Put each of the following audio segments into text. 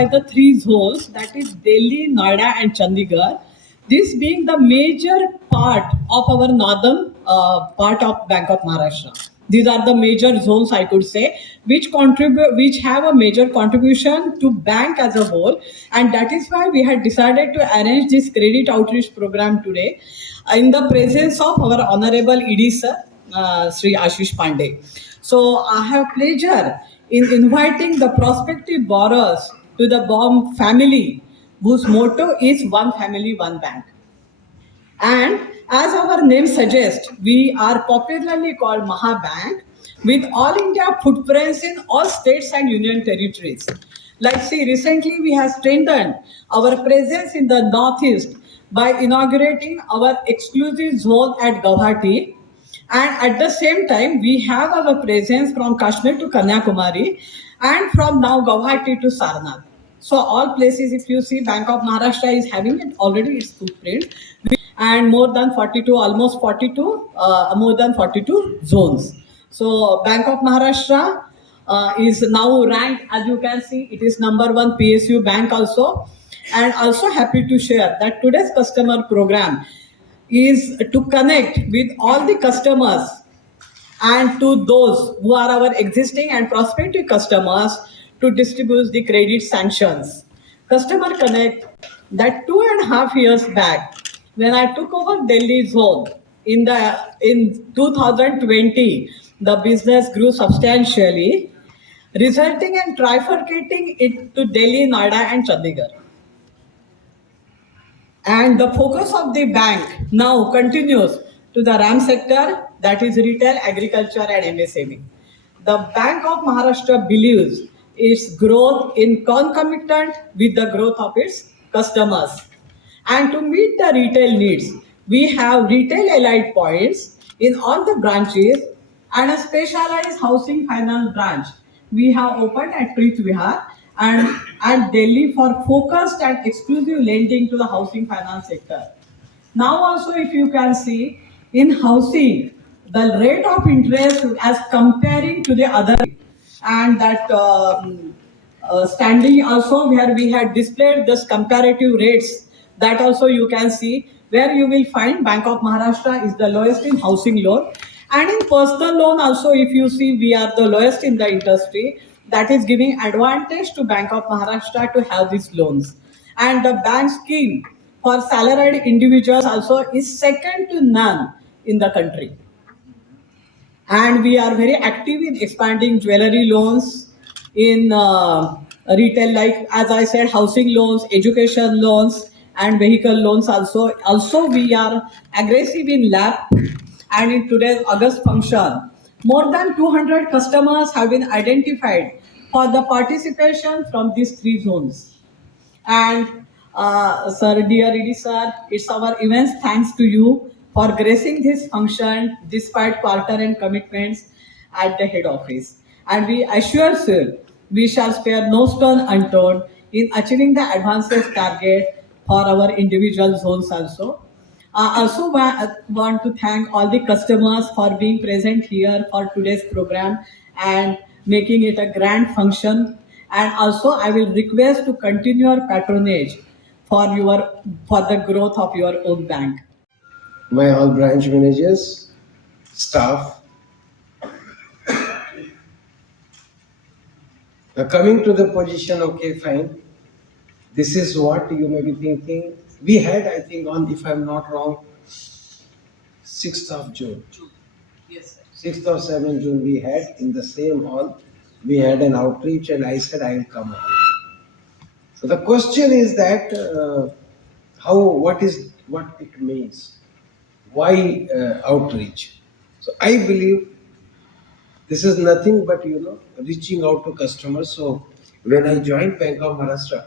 by the three zones, that is Delhi, Noida, and Chandigarh. This being the major part of our northern part of Bank of Maharashtra. These are the major zones, I could say, which have a major contribution to bank as a whole, and that is why we had decided to arrange this credit outreach program today in the presence of our honorable ED sir, Sri Ashish Pandey. So I have pleasure in inviting the prospective borrowers to the BOM family, whose motto is One Family, One Bank. And as our name suggests, we are popularly called Mahabank with all India footprints in all states and union territories. Like see, recently we have strengthened our presence in the Northeast by inaugurating our exclusive zone at Guwahati. And at the same time, we have our presence from Kashmir to Kanyakumari and from now Guwahati to Sarnath. So all places, if you see, Bank of Maharashtra is having it already its footprint and more than 42, almost 42, more than 42 zones. So Bank of Maharashtra is now ranked, as you can see, it is number one PSU bank also. And also happy to share that today's customer program is to connect with all the customers and to those who are our existing and prospective customers to distribute the credit sanctions. Customer Connect, that 2.5 years back, when I took over Delhi zone in 2020, the business grew substantially, resulting in trifurcating it to Delhi, Noida, and Chandigarh. And the focus of the bank now continues to the RAM sector, that is retail, agriculture, and MSME. The Bank of Maharashtra believes its growth in concomitant with the growth of its customers. And to meet the retail needs, we have retail allied points in all the branches and a specialized housing finance branch we have opened at Preet Vihar and at Delhi for focused and exclusive lending to the housing finance sector. Now also, if you can see, in housing, the rate of interest as comparing to the other, and that standing also where we had displayed this comparative rates, that also you can see where you will find Bank of Maharashtra is the lowest in housing loan, and in personal loan also, if you see, we are the lowest in the industry. That is giving advantage to Bank of Maharashtra to have these loans. And the bank scheme for salaried individuals also is second to none in the country. And we are very active in expanding jewelry loans in retail, like as I said, housing loans, education loans, and vehicle loans also. Also, we are aggressive in Lakh, and in today's August function, more than 200 customers have been identified for the participation from these three zones. And sir, dear ED sir, it's our immense thanks to you for gracing this function despite quarter end commitments at the head office. And we assure sir, we shall spare no stone unturned in achieving the advances target for our individual zones also. I also want to thank all the customers for being present here for today's program and making it a grand function. And also, I will request to continue your patronage for the growth of your own bank. My all branch managers, staff. Now coming to the position, okay, fine. This is what you may be thinking. We had, I think, on, if I'm not wrong, 6th of June. Yes, sir. 6th or 7th June we had in the same hall. We had an outreach and I said I will come up. So the question is that what it means? Why outreach? So I believe this is nothing but reaching out to customers. So when I joined Bank of Maharashtra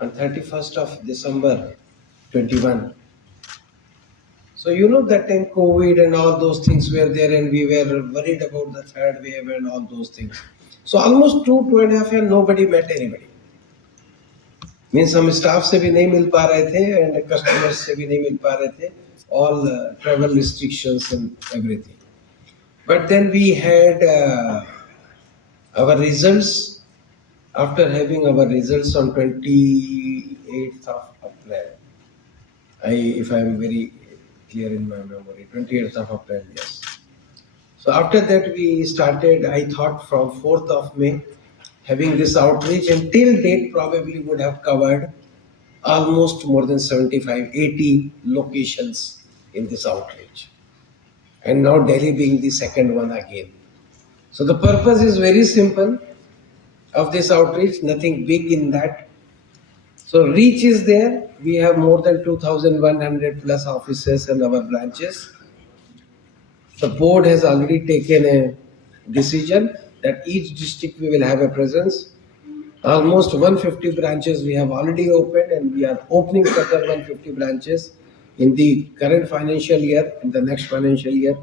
on 31st of December 21. So that time COVID and all those things were there and we were worried about the third wave and all those things. So almost 2.5 years nobody met anybody. Means हम staff से भी नहीं मिल पा रहे थे and customers से भी नहीं मिल पा रहे थे. All travel restrictions and everything. But then we had our results after having our results on 28th of April, if I am very clear in my memory, 28th of April, yes. So after that we started, I thought from 4th of May, having this outreach, and till date probably would have covered almost more than 75, 80 locations in this outreach. And now Delhi being the second one again. So the purpose is very simple of this outreach, nothing big in that. So reach is there. We have more than 2,100 plus offices and our branches. The board has already taken a decision that each district we will have a presence. Almost 150 branches we have already opened, and we are opening further 150 branches in the current financial year, in the next financial year.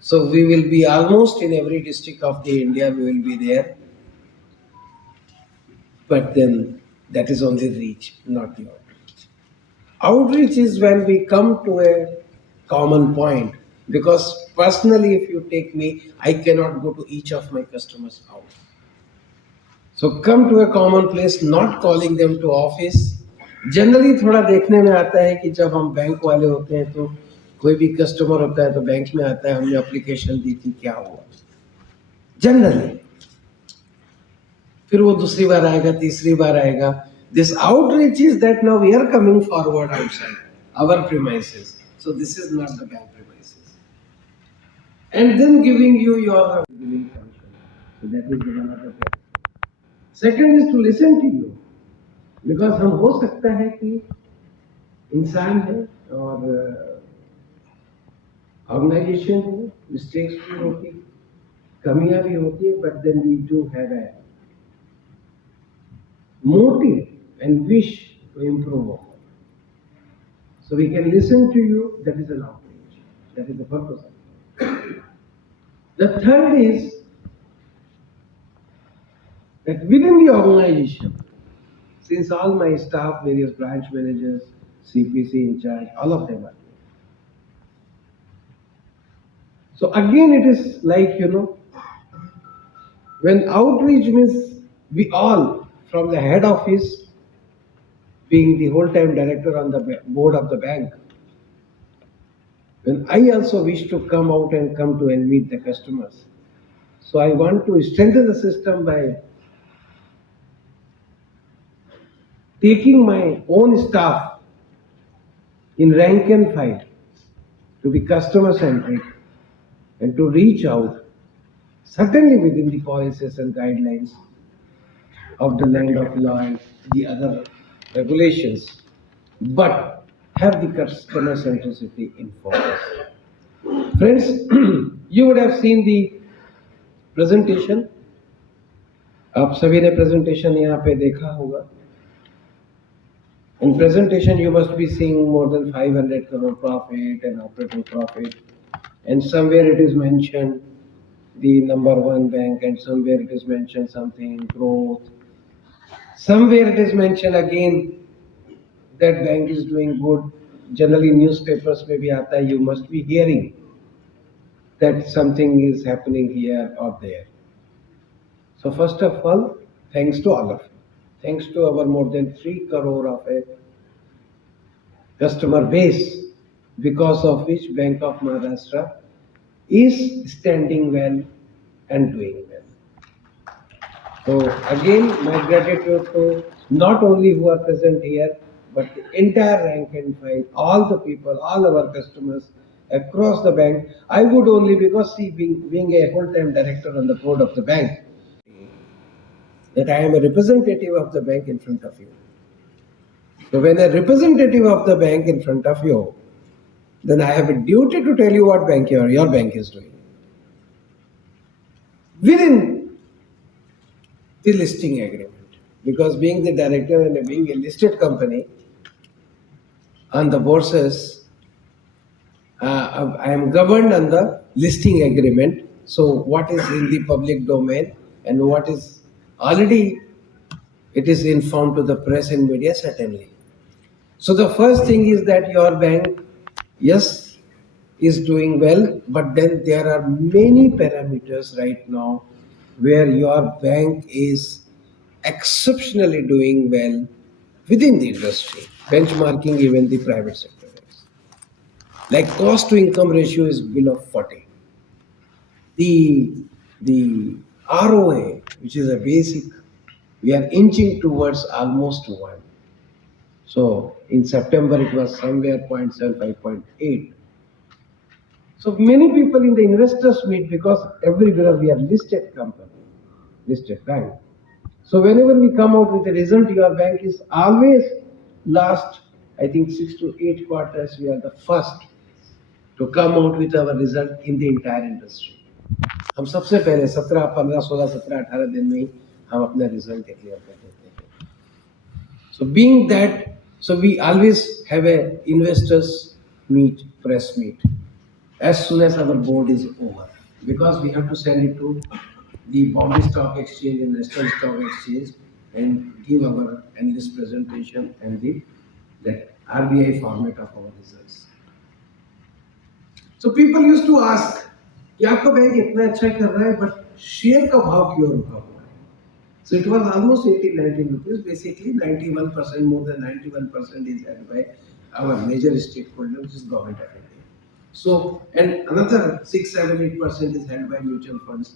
So we will be almost in every district of the India, we will be there. But then that is only reach, not the outreach. Outreach is when we come to a common point. Because personally, if you take me, I cannot go to each of my customers' house. So come to a common place, not calling them to office. Generally थोड़ा देखने में आता है कि जब हम bank वाले होते हैं तो कोई भी कस्टमर होता है तो बैंक में आता है, हमने एप्लीकेशन दी थी, क्या हुआ, जनरली फिर वो दूसरी बार आएगा, तीसरी बार आएगा. This outreach is that now we are coming forward outside our premises. So this is not the bank premises. And then giving you your giving function. So that is one of the things. Second is to listen to you. Because हम हो सकता है कि इंसान है और organisation है, mistakes भी होती, कमियां भी होती है, but then we do have a motive and wish to improve upon. So we can listen to you, that is an outreach. That is the purpose of it. The third is that within the organization, since all my staff, various branch managers, CPC in charge, all of them are there. So again it is like, when outreach means we all, from the head office, being the whole-time director on the board of the bank, when I also wish to come out and come to and meet the customers. So I want to strengthen the system by taking my own staff in rank and file to be customer-centric and to reach out, certainly within the policies and guidelines of the land of law and the other regulations, but have the customer centricity in focus. Friends, you would have seen the presentation. आप सभी ने presentation यहाँ पे देखा होगा. In presentation, you must be seeing more than 500 crore profit and operating profit, and somewhere it is mentioned the number one bank, and somewhere it is mentioned something growth. Somewhere it is mentioned again that bank is doing good. Generally newspapers may be aata, you must be hearing that something is happening here or there. So first of all, thanks to all of you. Thanks to our more than 3 crore of a customer base, because of which Bank of Maharashtra is standing well and doing well. So again, my gratitude to not only who are present here, but the entire rank and file, all the people, all our customers across the bank. I would only, because see, being a whole-time director on the board of the bank, that I am a representative of the bank in front of you. So when a representative of the bank in front of you, then I have a duty to tell you what bank your bank is doing. Within the listing agreement. Because being the director and being a listed company on the bourses, I am governed on the listing agreement. So what is in the public domain and what is already, it is informed to the press and media, certainly. So the first thing is that your bank, yes, is doing well, but then there are many parameters right now where your bank is exceptionally doing well within the industry, benchmarking even the private sector banks. Like cost to income ratio is below 40. The the ROA, which is a basic, we are inching towards almost one. So in September it was somewhere 0.75, 0.8. So many people in the investors meet because everywhere we are listed company, listed bank. So whenever we come out with a result, your bank is always last, I think 6 to 8 quarters, we are the first to come out with our result in the entire industry. हम सबसे पहले 17, 15, 16, 17, 18 दिन में ही हम अपना result declare कर देते हैं. So being that, so we always have a investors meet, press meet, as soon as our board is over, because we have to send it to the Bombay Stock Exchange and National Stock Exchange and give our analyst presentation and the that RBI format of our results. So people used to ask कि आपका bank इतना अच्छा कर रहा है but share का भाव क्यों रुका हुआ है. So it was almost 18, 19 rupees. Basically, 91%, more than 91% is held by our major stakeholder, which is government of India. So, and another 6, 7, 8% is held by mutual funds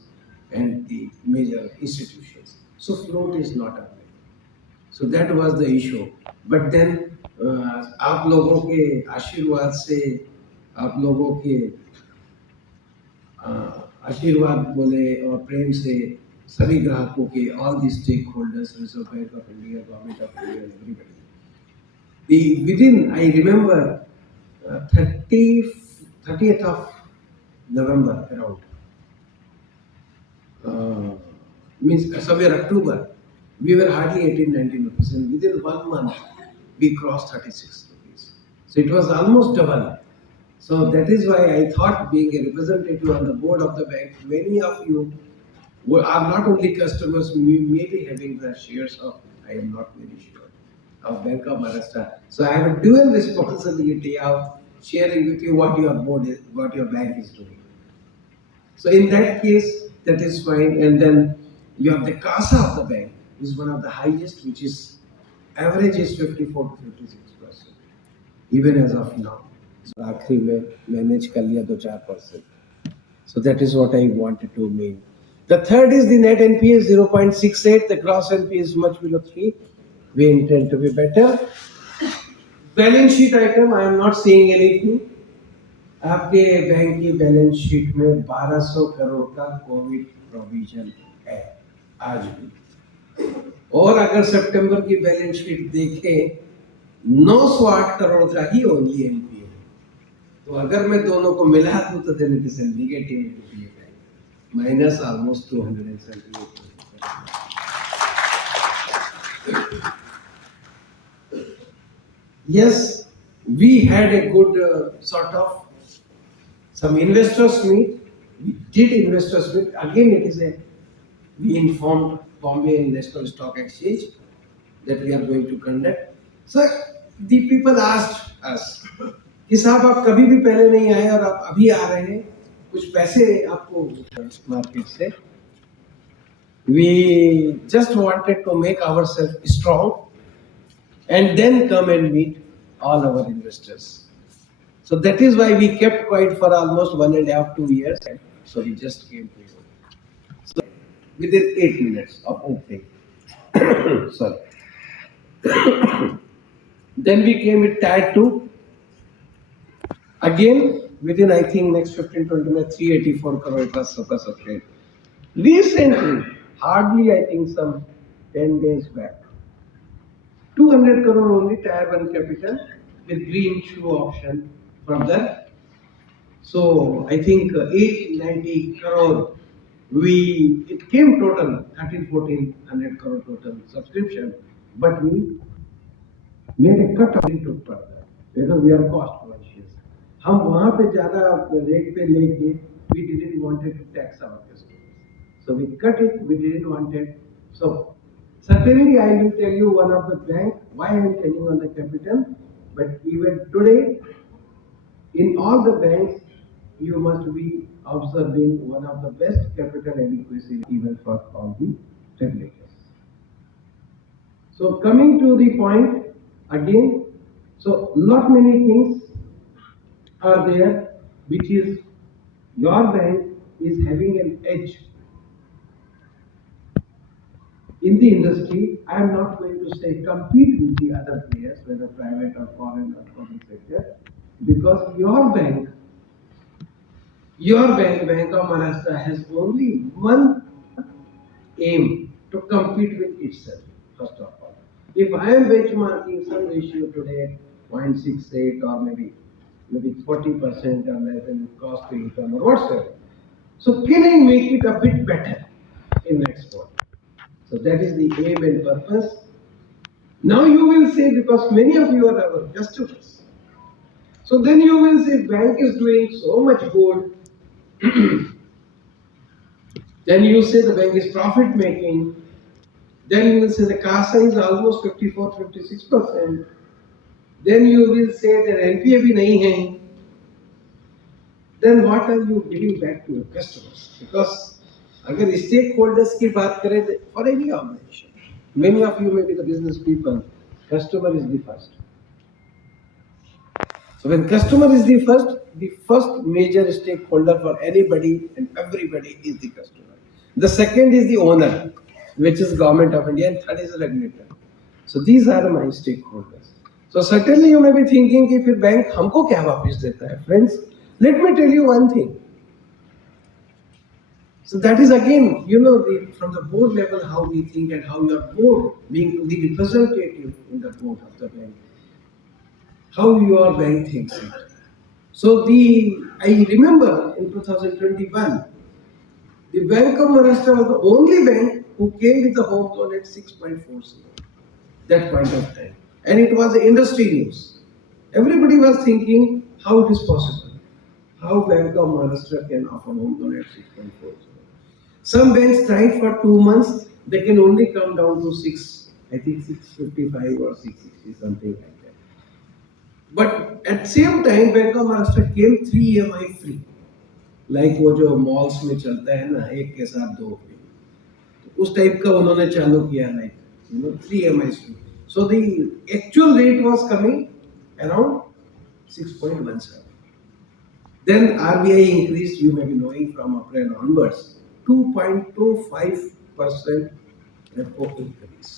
and the major institutions. So float is not available. So that was the issue. But then आप लोगों के आशीर्वाद से, आप लोगों के आशीर्वाद बोले और प्रेम से सभी ग्राहकों के all the stakeholders Reserve Bank of India Government of India everybody the within I remember 30th of November around means somewhere October we were hardly 18, 19 rupees and within 1 month we crossed 36 rupees, so it was almost double. So that is why I thought, being a representative on the board of the bank, many of you are not only customers, we may be having the shares of, I am not very sure, of Bank of Maharashtra. So I have a dual responsibility of sharing with you what your board is, what your bank is doing. So in that case, that is fine. And then you have the CASA of the bank is one of the highest, which is average is 54 to 56%, even as of now. आखिरी में manage कर लिया 2-4%. So that is what I wanted to mean. The third is the net NPA is 0.68. The gross NPA is much below 3. We intend to be better. Balance sheet item, I am not saying anything. आपके bank की balance sheet में 1200 करोड़ का Covid provision है आज भी. और अगर सितंबर की बैलेंस शीट देखें 908 करोड़ का ही ओनली एनपीए. तो अगर मैं दोनों को मिला दूं तो then it is a negative NPA minus almost 278. Yes, we had a good sort of some investors meet. We did investors meet. Again, it is a, we informed Bombay and National Stock Exchange that we are going to conduct. So the people asked us कि साहब आप कभी भी पहले नहीं आए और आप अभी आ रहे हैं, कुछ पैसे आपको मार्केट से. We just wanted to make ourselves strong and then come and meet all our investors. So that is why we kept quiet for almost 1.5, 2 years. So we just came to you. So within 8 minutes of opening. Sorry. Then we came with Tier 2. Again, within I think next 15-20 minutes, 384 crore plus super subtrade. Recently, hardly I think some 10 days back, 200 crore only Tier 1 capital with green shoe option from the. So I think 890 crore. It came total 13-1400 crore total subscription, but we made a cut of it further because we are cost conscious. हम वहाँ पे ज़्यादा rate पे लेके we didn't wanted to tax our customers, so we cut it. We didn't want it. So certainly I will tell you one of the bank why I am telling on the capital, but even today in all the banks you must be observing one of the best capital adequacy even for all the regulators. So coming to the point again, so not many things are there which is your bank is having an edge in the industry. I am not going to say compete with the other players, whether private or foreign or public sector, because your bank, Bank of Maharashtra, has only one aim to compete with itself, first of all. If I am benchmarking some ratio today, 0.68 or maybe 40% or less than cost to income or whatsoever. So can I make it a bit better in next quarter? So that is the aim and purpose. Now you will say, because many of you are our customers, so then you will say bank is doing so much good. Then you say the bank is profit making. Then you will say the CASA is almost 54-56%. Then you will say that NPA bhi nahi hai. Then what are you giving back to your customers? Because अगर stakeholders की बात करें for any organization, many of you may be the business people, customer is the first. So when customer is the first major stakeholder for anybody and everybody is the customer. The second is the owner, which is government of India, and third is the regulator. So these are my stakeholders. So certainly you may be thinking कि फिर bank हमको क्या वापस देता है? Friends, let me tell you one thing. So that is again, from the board level how we think and how your board being the representative in the board of the bank, how your bank thinks it. So I remember in 2021, the Bank of Maharashtra was the only bank who came with the home loan at 6.40 that point of time. And it was the industry news. Everybody was thinking how it is possible. How Bank of Maharashtra can offer home loan at 6.40. Some banks tried for 2 months, they can only come down to 655 or 660, something like that. But at same time, Bank of Maharashtra came 3 EMI free. Like वो जो malls में चलता है ना, एक के साथ दो फ्री, तो उस टाइप का उन्होंने चालू किया, like 3 EMI free. So the actual rate was coming around 6.17. Then RBI increased, you may be knowing, from April onwards, 2.25% repo increase.